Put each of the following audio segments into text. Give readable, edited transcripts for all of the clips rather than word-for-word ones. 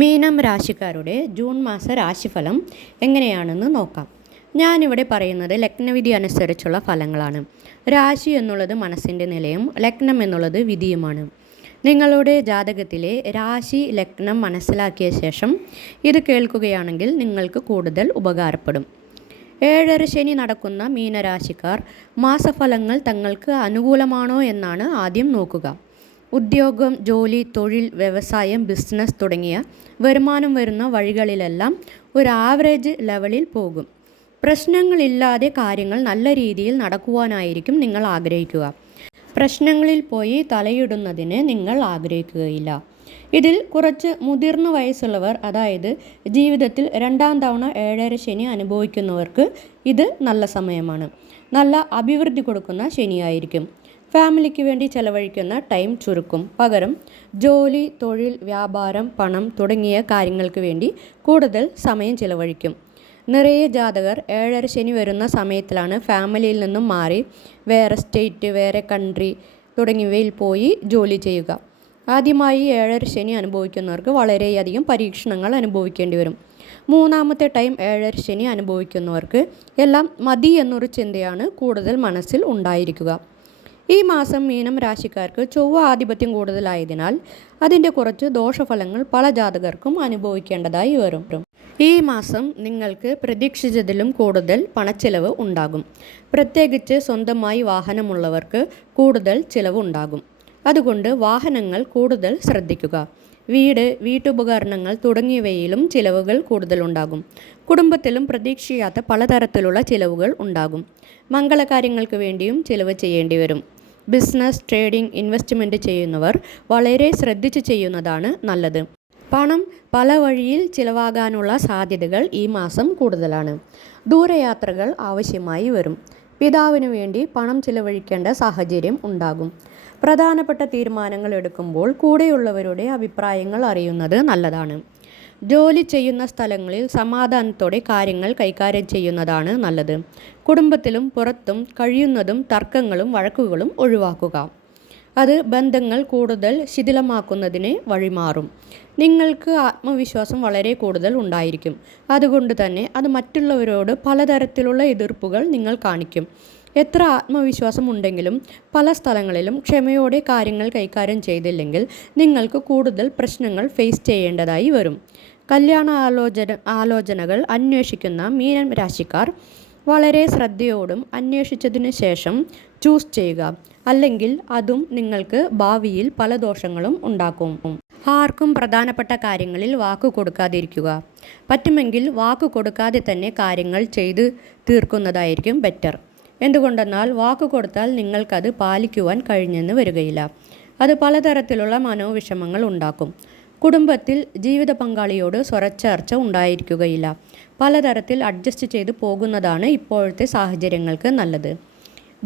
മീനം രാശിക്കാരുടെ June മാസ രാശിഫലം എങ്ങനെയാണെന്ന് നോക്കാം. ഞാനിവിടെ പറയുന്നത് ലഗ്നവിധി അനുസരിച്ചുള്ള ഫലങ്ങളാണ്. രാശി എന്നുള്ളത് മനസ്സിൻ്റെ നിലയും ലഗ്നം എന്നുള്ളത് വിധിയുമാണ്. നിങ്ങളുടെ ജാതകത്തിലെ രാശി ലഗ്നം മനസ്സിലാക്കിയ ശേഷം ഇത് കേൾക്കുകയാണെങ്കിൽ നിങ്ങൾക്ക് കൂടുതൽ ഉപകാരപ്പെടും. 7.5 ശനി നടക്കുന്ന മീനരാശിക്കാർ മാസഫലങ്ങൾ തങ്ങൾക്ക് അനുകൂലമാണോ എന്നാണ് ആദ്യം നോക്കുക. ഉദ്യോഗം, ജോലി, തൊഴിൽ, വ്യവസായം, ബിസിനസ് തുടങ്ങിയ വരുമാനം വരുന്ന വഴികളിലെല്ലാം ഒരു ആവറേജ് ലെവലിൽ പോകും. പ്രശ്നങ്ങളില്ലാതെ കാര്യങ്ങൾ നല്ല രീതിയിൽ നടക്കുവാനായിരിക്കും നിങ്ങൾ ആഗ്രഹിക്കുക. പ്രശ്നങ്ങളിൽ പോയി തലയിടുന്നതിന് നിങ്ങൾ ആഗ്രഹിക്കുകയില്ല. ഇതിൽ കുറച്ച് മുതിർന്ന വയസ്സുള്ളവർ, അതായത് ജീവിതത്തിൽ 2ാം തവണ 7.5 ശനി അനുഭവിക്കുന്നവർക്ക് ഇത് നല്ല സമയമാണ്. നല്ല അഭിവൃദ്ധി കൊടുക്കുന്ന ശനിയായിരിക്കും. ഫാമിലിക്ക് വേണ്ടി ചെലവഴിക്കുന്ന ടൈം ചുരുക്കും. പകരം ജോലി, തൊഴിൽ, വ്യാപാരം, പണം തുടങ്ങിയ കാര്യങ്ങൾക്ക് വേണ്ടി കൂടുതൽ സമയം ചിലവഴിക്കും. നിറയെ ജാതകർ 7.5 ശനി വരുന്ന സമയത്തിലാണ് ഫാമിലിയിൽ നിന്നും മാറി വേറെ സ്റ്റേറ്റ്, വേറെ കൺട്രി തുടങ്ങിയവയിൽ പോയി ജോലി ചെയ്യുക. ആദ്യമായി 7.5 ശനി അനുഭവിക്കുന്നവർക്ക് വളരെയധികം പരീക്ഷണങ്ങൾ അനുഭവിക്കേണ്ടി വരും. 3ാമത്തെ ടൈം 7.5 ശനി അനുഭവിക്കുന്നവർക്ക് എല്ലാം മതി എന്നൊരു ചിന്തയാണ് കൂടുതൽ മനസ്സിൽ ഉണ്ടായിരിക്കുക. ഈ മാസം മീനം രാശിക്കാർക്ക് ചൊവ്വ ആധിപത്യം കൂടുതലായതിനാൽ അതിൻ്റെ കുറച്ച് ദോഷഫലങ്ങൾ പല ജാതകർക്കും അനുഭവിക്കേണ്ടതായി വരും. ഈ മാസം നിങ്ങൾക്ക് പ്രതീക്ഷിച്ചതിലും കൂടുതൽ പണച്ചിലവ് ഉണ്ടാകും. പ്രത്യേകിച്ച് സ്വന്തമായി വാഹനമുള്ളവർക്ക് കൂടുതൽ ചിലവ് ഉണ്ടാകും. അതുകൊണ്ട് വാഹനങ്ങൾ കൂടുതൽ ശ്രദ്ധിക്കുക. വീട്, വീട്ടുപകരണങ്ങൾ തുടങ്ങിയവയിലും ചിലവുകൾ കൂടുതലുണ്ടാകും. കുടുംബത്തിലും പ്രതീക്ഷിക്കാത്ത പലതരത്തിലുള്ള ചിലവുകൾ ഉണ്ടാകും. മംഗളകാര്യങ്ങൾക്ക് വേണ്ടിയും ചിലവ് ചെയ്യേണ്ടി വരും. ബിസിനസ്, ട്രേഡിംഗ്, ഇൻവെസ്റ്റ്മെൻറ്റ് ചെയ്യുന്നവർ വളരെ ശ്രദ്ധിച്ച് ചെയ്യുന്നതാണ് നല്ലത്. പണം പല വഴിയിൽ ചിലവാകാനുള്ള സാധ്യതകൾ ഈ മാസം കൂടുതലാണ്. ദൂരയാത്രകൾ ആവശ്യമായി വരും. പിതാവിന് വേണ്ടി പണം ചിലവഴിക്കേണ്ട സാഹചര്യം ഉണ്ടാകും. പ്രധാനപ്പെട്ട തീരുമാനങ്ങൾ എടുക്കുമ്പോൾ കൂടെയുള്ളവരുടെ അഭിപ്രായങ്ങൾ അറിയുന്നത് നല്ലതാണ്. ജോലി ചെയ്യുന്ന സ്ഥലങ്ങളിൽ സമാധാനത്തോടെ കാര്യങ്ങൾ കൈകാര്യം ചെയ്യുന്നതാണ് നല്ലത്. കുടുംബത്തിലും പുറത്തും കഴിയുന്നതും തർക്കങ്ങളും വഴക്കുകളും ഒഴിവാക്കുക. അത് ബന്ധങ്ങൾ കൂടുതൽ ശിഥിലമാക്കുന്നതിന് വഴിമാറും. നിങ്ങൾക്ക് ആത്മവിശ്വാസം വളരെ കൂടുതൽ ഉണ്ടായിരിക്കും. അതുകൊണ്ട് തന്നെ അത് മറ്റുള്ളവരോട് പലതരത്തിലുള്ള എതിർപ്പുകൾ നിങ്ങൾ കാണിക്കും. എത്ര ആത്മവിശ്വാസം ഉണ്ടെങ്കിലും പല സ്ഥലങ്ങളിലും ക്ഷമയോടെ കാര്യങ്ങൾ കൈകാര്യം ചെയ്തില്ലെങ്കിൽ നിങ്ങൾക്ക് കൂടുതൽ പ്രശ്നങ്ങൾ ഫേസ് ചെയ്യേണ്ടതായി വരും. കല്യാണ ആലോചനകൾ അന്വേഷിക്കുന്ന മീനം രാശിക്കാർ വളരെ ശ്രദ്ധയോടും അന്വേഷിച്ചതിനു ശേഷം ചൂസ് ചെയ്യുക. അല്ലെങ്കിൽ അതും നിങ്ങൾക്ക് ഭാവിയിൽ പല ദോഷങ്ങളും ഉണ്ടാക്കും. ആർക്കും പ്രധാനപ്പെട്ട കാര്യങ്ങളിൽ വാക്ക് കൊടുക്കാതിരിക്കുക. പറ്റുമെങ്കിൽ വാക്ക് കൊടുക്കാതെ തന്നെ കാര്യങ്ങൾ ചെയ്ത് തീർക്കുന്നതായിരിക്കും ബെറ്റർ. എന്തുകൊണ്ടെന്നാൽ വാക്ക് കൊടുത്താൽ നിങ്ങൾക്കത് പാലിക്കുവാൻ കഴിഞ്ഞെന്ന് വരികയില്ല. അത് പലതരത്തിലുള്ള മനോവിഷമങ്ങൾ ഉണ്ടാക്കും. കുടുംബത്തിൽ ജീവിത പങ്കാളിയോട് സ്വരച്ചേർച്ച ഉണ്ടായിരിക്കുകയില്ല. പലതരത്തിൽ അഡ്ജസ്റ്റ് ചെയ്ത് പോകുന്നതാണ് ഇപ്പോഴത്തെ സാഹചര്യങ്ങൾക്ക് നല്ലത്.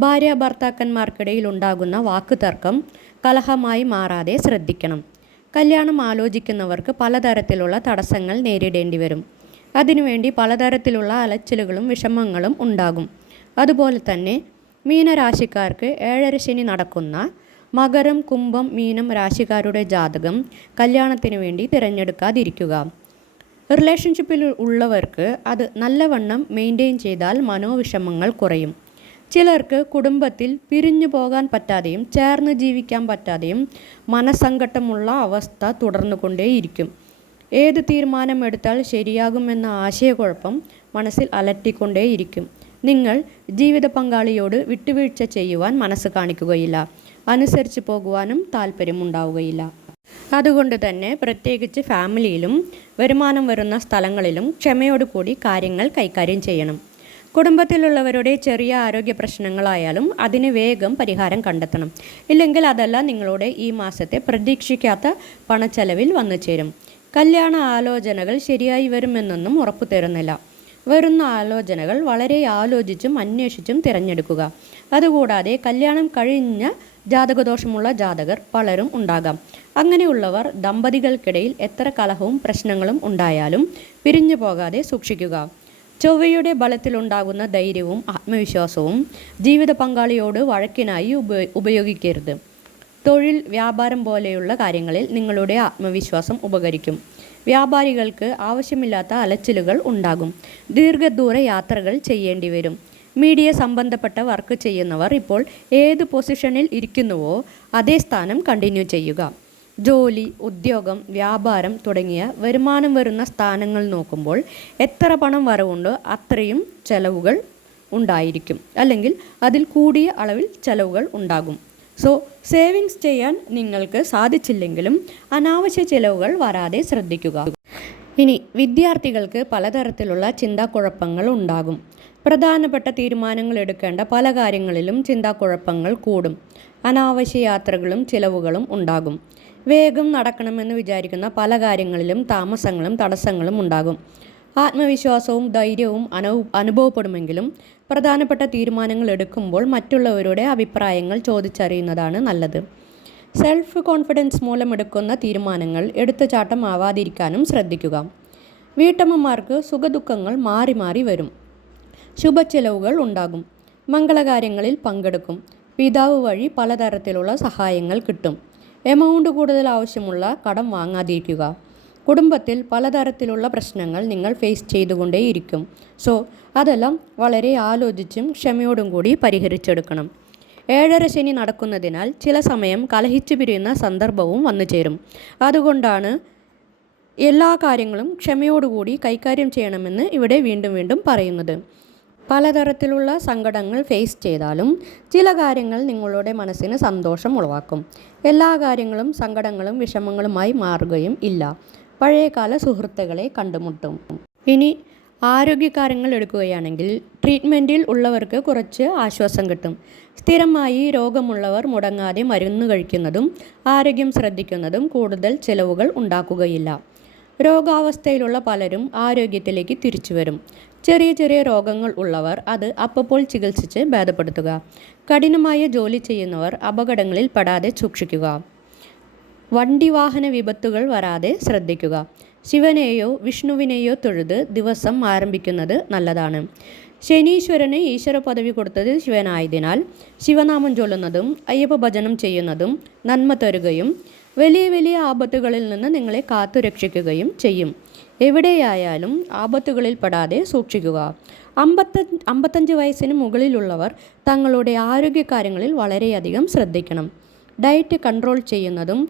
ഭാര്യ ഭർത്താക്കന്മാർക്കിടയിൽ ഉണ്ടാകുന്ന വാക്കുതർക്കം കലഹമായി മാറാതെ ശ്രദ്ധിക്കണം. കല്യാണം ആലോചിക്കുന്നവർക്ക് പലതരത്തിലുള്ള തടസ്സങ്ങൾ നേരിടേണ്ടി വരും. അതിനുവേണ്ടി പലതരത്തിലുള്ള അലച്ചിലുകളും വിഷമങ്ങളും ഉണ്ടാകും. അതുപോലെ തന്നെ മീനരാശിക്കാർക്ക് 7.5 ശനി നടക്കുന്ന മകരം, കുംഭം, മീനം രാശിക്കാരുടെ ജാതകം കല്യാണത്തിന് വേണ്ടി തിരഞ്ഞെടുക്കാതിരിക്കുക. റിലേഷൻഷിപ്പിൽ ഉള്ളവർക്ക് അത് നല്ലവണ്ണം മെയിൻറ്റെയിൻ ചെയ്താൽ മനോവിഷമങ്ങൾ കുറയും. ചിലർക്ക് കുടുംബത്തിൽ പിരിഞ്ഞു പോകാൻ പറ്റാതെയും ചേർന്ന് ജീവിക്കാൻ പറ്റാതെയും മനസ്സങ്കട്ടമുള്ള അവസ്ഥ തുടർന്നുകൊണ്ടേയിരിക്കും. ഏത് തീരുമാനമെടുത്താൽ ശരിയാകുമെന്ന ആശയക്കുഴപ്പം മനസ്സിൽ അലട്ടിക്കൊണ്ടേയിരിക്കും. നിങ്ങൾ ജീവിത പങ്കാളിയോട് വിട്ടുവീഴ്ച ചെയ്യുവാൻ മനസ്സ് കാണിക്കുകയില്ല. അനുസരിച്ച് പോകുവാനും താല്പര്യമുണ്ടാവുകയില്ല. അതുകൊണ്ട് തന്നെ പ്രത്യേകിച്ച് ഫാമിലിയിലും വരുമാനം വരുന്ന സ്ഥലങ്ങളിലും ക്ഷമയോടുകൂടി കാര്യങ്ങൾ കൈകാര്യം ചെയ്യണം. കുടുംബത്തിലുള്ളവരുടെ ചെറിയ ആരോഗ്യ പ്രശ്നങ്ങളായാലും അതിന് വേഗം പരിഹാരം കണ്ടെത്തണം. ഇല്ലെങ്കിൽ അതെല്ലാം നിങ്ങളുടെ ഈ മാസത്തെ പ്രതീക്ഷിക്കാത്ത പണച്ചെലവിൽ വന്നു ചേരും. കല്യാണ ആലോചനകൾ ശരിയായി വരുമെന്നൊന്നും ഉറപ്പു തരുന്നില്ല. വരുന്ന ആലോചനകൾ വളരെ ആലോചിച്ചും അന്വേഷിച്ചും തിരഞ്ഞെടുക്കുക. അതുകൂടാതെ കല്യാണം കഴിഞ്ഞ ജാതകദോഷമുള്ള ജാതകർ പലരും ഉണ്ടാകാം. അങ്ങനെയുള്ളവർ ദമ്പതികൾക്കിടയിൽ എത്ര കലഹവും പ്രശ്നങ്ങളും ഉണ്ടായാലും പിരിഞ്ഞു പോകാതെ സൂക്ഷിക്കുക. ചൊവ്വയുടെ ബലത്തിലുണ്ടാകുന്ന ധൈര്യവും ആത്മവിശ്വാസവും ജീവിത പങ്കാളിയോട് വഴക്കിനായി ഉപയോഗിക്കരുത്. തൊഴിൽ, വ്യാപാരം പോലെയുള്ള കാര്യങ്ങളിൽ നിങ്ങളുടെ ആത്മവിശ്വാസം ഉപകരിക്കും. വ്യാപാരികൾക്ക് ആവശ്യമില്ലാത്ത അലച്ചിലുകൾ ഉണ്ടാകും. ദീർഘദൂര യാത്രകൾ ചെയ്യേണ്ടി വരും. മീഡിയ സംബന്ധപ്പെട്ട വർക്ക് ചെയ്യുന്നവർ ഇപ്പോൾ ഏത് പൊസിഷനിൽ ഇരിക്കുന്നുവോ അതേ സ്ഥാനം കണ്ടിന്യൂ ചെയ്യുക. ജോലി, ഉദ്യോഗം, വ്യാപാരം തുടങ്ങിയ വരുമാനം വരുന്ന സ്ഥാനങ്ങൾ നോക്കുമ്പോൾ എത്ര പണം വരവുണ്ടോ അത്രയും ചെലവുകൾ ഉണ്ടായിരിക്കും, അല്ലെങ്കിൽ അതിൽ കൂടിയ അളവിൽ ചെലവുകൾ ഉണ്ടാകും. സോ സേവിങ്സ് ചെയ്യാൻ നിങ്ങൾക്ക് സാധിച്ചില്ലെങ്കിലും അനാവശ്യ ചിലവുകൾ വരാതെ ശ്രദ്ധിക്കുക. ഇനി വിദ്യാർത്ഥികൾക്ക് പലതരത്തിലുള്ള ചിന്താക്കുഴപ്പങ്ങൾ ഉണ്ടാകും. പ്രധാനപ്പെട്ട തീരുമാനങ്ങൾ എടുക്കേണ്ട പല കാര്യങ്ങളിലും ചിന്താക്കുഴപ്പങ്ങൾ കൂടും. അനാവശ്യ യാത്രകളും ചിലവുകളും ഉണ്ടാകും. വേഗം നടക്കണമെന്ന് വിചാരിക്കുന്ന പല കാര്യങ്ങളിലും താമസങ്ങളും തടസ്സങ്ങളും ഉണ്ടാകും. ആത്മവിശ്വാസവും ധൈര്യവും അനുഭവപ്പെടുമെങ്കിലും പ്രധാനപ്പെട്ട തീരുമാനങ്ങൾ എടുക്കുമ്പോൾ മറ്റുള്ളവരുടെ അഭിപ്രായങ്ങൾ ചോദിച്ചറിയുന്നതാണ് നല്ലത്. സെൽഫ് കോൺഫിഡൻസ് മൂലം എടുക്കുന്ന തീരുമാനങ്ങൾ എടുത്തുചാട്ടം ആവാതിരിക്കാനും ശ്രദ്ധിക്കുക. വീട്ടമ്മമാർക്ക് സുഖദുഃഖങ്ങൾ മാറി മാറി വരും. ശുഭചെലവുകൾ ഉണ്ടാകും. മംഗളകാര്യങ്ങളിൽ പങ്കെടുക്കും. പിതാവ് വഴി പലതരത്തിലുള്ള സഹായങ്ങൾ കിട്ടും. എമൗണ്ട് കൂടുതൽ ആവശ്യമുള്ള കടം വാങ്ങാതിരിക്കുക. കുടുംബത്തിൽ പലതരത്തിലുള്ള പ്രശ്നങ്ങൾ നിങ്ങൾ ഫേസ് ചെയ്തുകൊണ്ടേയിരിക്കും. സോ അതെല്ലാം വളരെ ആലോചിച്ചും ക്ഷമയോടും കൂടി പരിഹരിച്ചെടുക്കണം. 7.5 ശനി നടക്കുന്നതിനാൽ ചില സമയം കലഹിച്ചു പിരിയുന്ന സന്ദർഭവും വന്നു ചേരും. അതുകൊണ്ടാണ് എല്ലാ കാര്യങ്ങളും ക്ഷമയോടുകൂടി കൈകാര്യം ചെയ്യണമെന്ന് ഇവിടെ വീണ്ടും വീണ്ടും പറയുന്നത്. പലതരത്തിലുള്ള സങ്കടങ്ങൾ ഫേസ് ചെയ്താലും ചില കാര്യങ്ങൾ നിങ്ങളുടെ മനസ്സിന് സന്തോഷം ഉളവാക്കും. എല്ലാ കാര്യങ്ങളും സങ്കടങ്ങളും വിഷമങ്ങളുമായി മാറുകയും ഇല്ല. പഴയകാല സുഹൃത്തുക്കളെ കണ്ടുമുട്ടും. ഇനി ആരോഗ്യകാര്യങ്ങൾ എടുക്കുകയാണെങ്കിൽ ട്രീറ്റ്മെൻറ്റിൽ ഉള്ളവർക്ക് കുറച്ച് ആശ്വാസം കിട്ടും. സ്ഥിരമായി രോഗമുള്ളവർ മുടങ്ങാതെ മരുന്ന് കഴിക്കുന്നതും ആരോഗ്യം ശ്രദ്ധിക്കുന്നതും കൂടുതൽ ചിലവുകൾ ഉണ്ടാക്കുകയില്ല. രോഗാവസ്ഥയിലുള്ള പലരും ആരോഗ്യത്തിലേക്ക് തിരിച്ചു വരും. ചെറിയ ചെറിയ രോഗങ്ങൾ ഉള്ളവർ അത് അപ്പോൾ ചികിത്സിച്ച് ഭേദപ്പെടുത്തുക. കഠിനമായ ജോലി ചെയ്യുന്നവർ അപകടങ്ങളിൽ പെടാതെ സൂക്ഷിക്കുക. വണ്ടി വാഹന വിപത്തുകൾ വരാതെ ശ്രദ്ധിക്കുക. ശിവനെയോ വിഷ്ണുവിനെയോ തൊഴുത് ദിവസം ആരംഭിക്കുന്നത് നല്ലതാണ്. ശനീശ്വരന് ഈശ്വര പദവി കൊടുത്തത് ശിവനായതിനാൽ ശിവനാമം ചൊല്ലുന്നതും അയ്യപ്പ ഭജനം ചെയ്യുന്നതും നന്മ തരുകയും വലിയ വലിയ ആപത്തുകളിൽ നിന്ന് നിങ്ങളെ കാത്തുരക്ഷിക്കുകയും ചെയ്യും. എവിടെയായാലും ആപത്തുകളിൽ പെടാതെ സൂക്ഷിക്കുക. 55 വയസ്സിന് മുകളിലുള്ളവർ തങ്ങളുടെ ആരോഗ്യകാര്യങ്ങളിൽ വളരെയധികം ശ്രദ്ധിക്കണം. ഡയറ്റ് കൺട്രോൾ ചെയ്യുന്നതും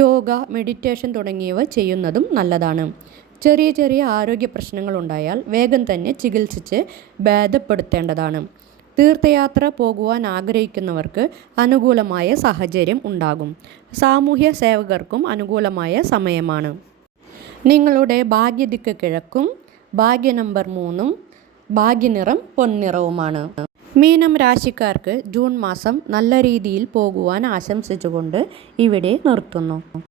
യോഗ, മെഡിറ്റേഷൻ തുടങ്ങിയവ ചെയ്യുന്നതും നല്ലതാണ്. ചെറിയ ചെറിയ ആരോഗ്യ പ്രശ്നങ്ങളുണ്ടായാൽ വേഗം തന്നെ ചികിത്സിച്ച് ഭേദപ്പെടുത്തേണ്ടതാണ്. തീർത്ഥയാത്ര പോകുവാൻ ആഗ്രഹിക്കുന്നവർക്ക് അനുകൂലമായ സാഹചര്യം ഉണ്ടാകും. സാമൂഹ്യ സേവകർക്കും അനുകൂലമായ സമയമാണ്. നിങ്ങളുടെ ഭാഗ്യദിക്ക് കിഴക്കും, ഭാഗ്യ നമ്പർ 3ഉം, ഭാഗ്യനിറം പൊൻനിറവുമാണ്. മീനം രാശിക്കാർക്ക് ജൂൺ മാസം നല്ല രീതിയിൽ പോകുവാൻ ആശംസിച്ചുകൊണ്ട് ഇവിടെ നിർത്തുന്നു.